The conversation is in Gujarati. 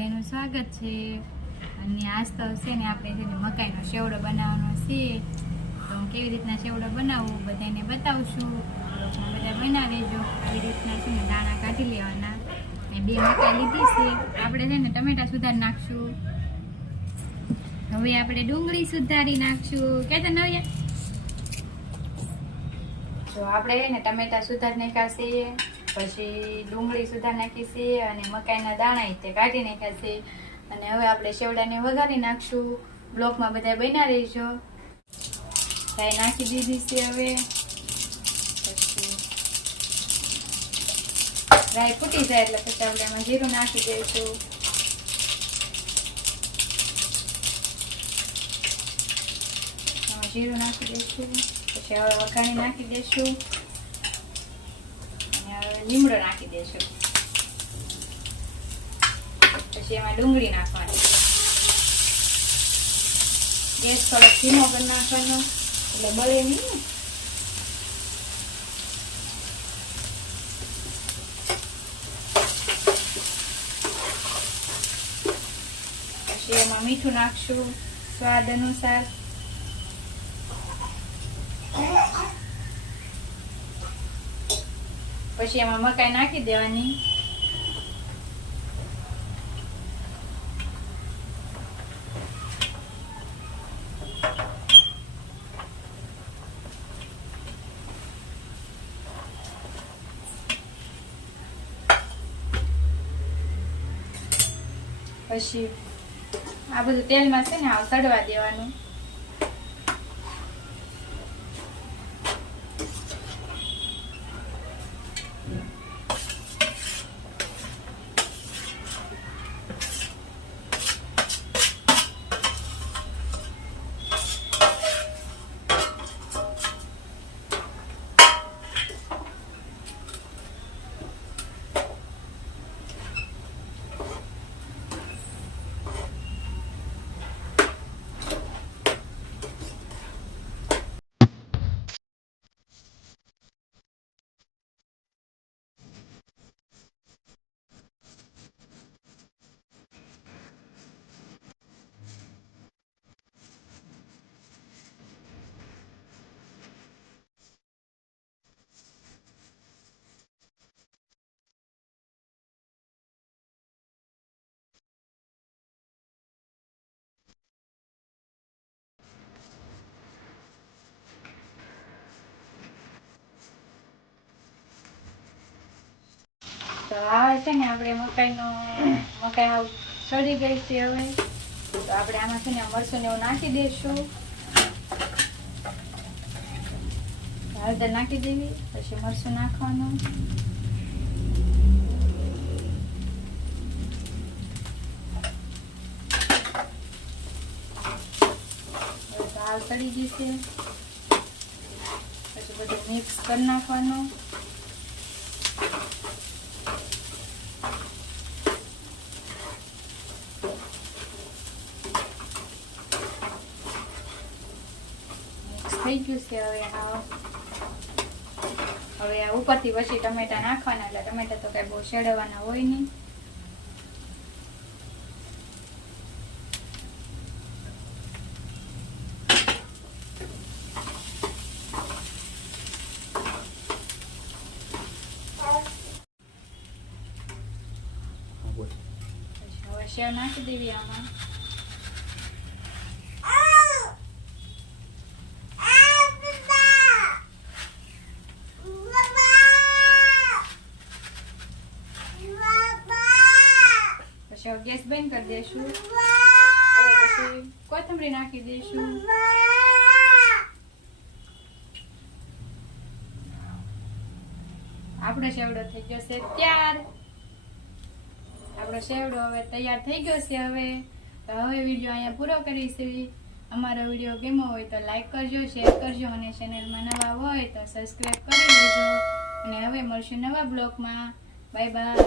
બધાનું સ્વાગત છે। અને આજ તો છે ને આપણે છે ને મકાઈનો સેવડો બનાવવાનો છે। તો હું કેવી રીતના સેવડો બનાવું બધાને બતાવશું। બ્લોગમાં બધા બનાવી લેજો। આવી રીતના છે ને દાણા કાઢી લેવાના। અને 2 મકાઈ લીધી છે। આપણે છે ને ટમેટા સુધારી નાખશું। હવે આપણે ડુંગળી સુધારી નાખશું। કે તો નવ્યા તો આપણે છે ને ટમેટા સુધારી નાખ્યા છે। પછી ડુંગળી સુધાર નાખી છે અને મકાઈના દાણા તે કાઢી નાખ્યા છે। અને હવે આપણે સેવડાને વઘારી નાખશું। બ્લોકમાં બધા બના રહેજો। રાઈ નાખી દીધી છે। હવે પછી રાઈ ફૂટી જાય એટલે પછી આપણે એમાં જીરું નાખી દઈશું। જીરું નાખી દઈશું। પછી હવે વઘારી નાખી દઈશું। લીમડો નાખી દેશું। પછી એમાં ડુંગળી નાખવાની। ગેસ થોડો ધીમો કરી નાખવાનો એટલે બળે નહીં। પછી એમાં મીઠું નાખશું સ્વાદ અનુસાર। પછી એમાં મકાઈ નાખી દેવાની। પછી આ બધું તેલમાં છે ને આ સડવા દેવાનું। તો આ છે ને આપણે મકાઈ સડી ગઈ છે। હવે તો આપણે આમાં છે ને મરચું ને એવું નાખી દઈશું। હળદર નાખી દેવી। પછી મરચું નાખવાનું। દાળ સડી ગઈ છે। પછી બધું મિક્સ કરી નાખવાનું। થઈ ગયું છે। હવે આ ઉપરથી પછી ટમેટા નાખવાના। એટલે ટમેટા તો કઈ બહુ શેડવાના હોય નહીં। હવે સેવ નાખી દેવી આમાં। પછી ગેસ બંધ કરી દઈશું। પછી કોથમરી નાખી દઈશું। આપણો સેવડો થઈ ગયો છે તૈયાર। આપણો સેવડો હવે તૈયાર થઈ ગયો છે। હવે વિડીયો અહીંયા પૂરો કરીશું। અમારો વિડીયો ગમ્યો હોય તો લાઈક કરજો, શેર કરજો અને ચેનલમાં નવા હોય તો સબસ્ક્રાઈબ કરી લેજો। અને હવે મળશું નવા બ્લોગમાં। Bye bye.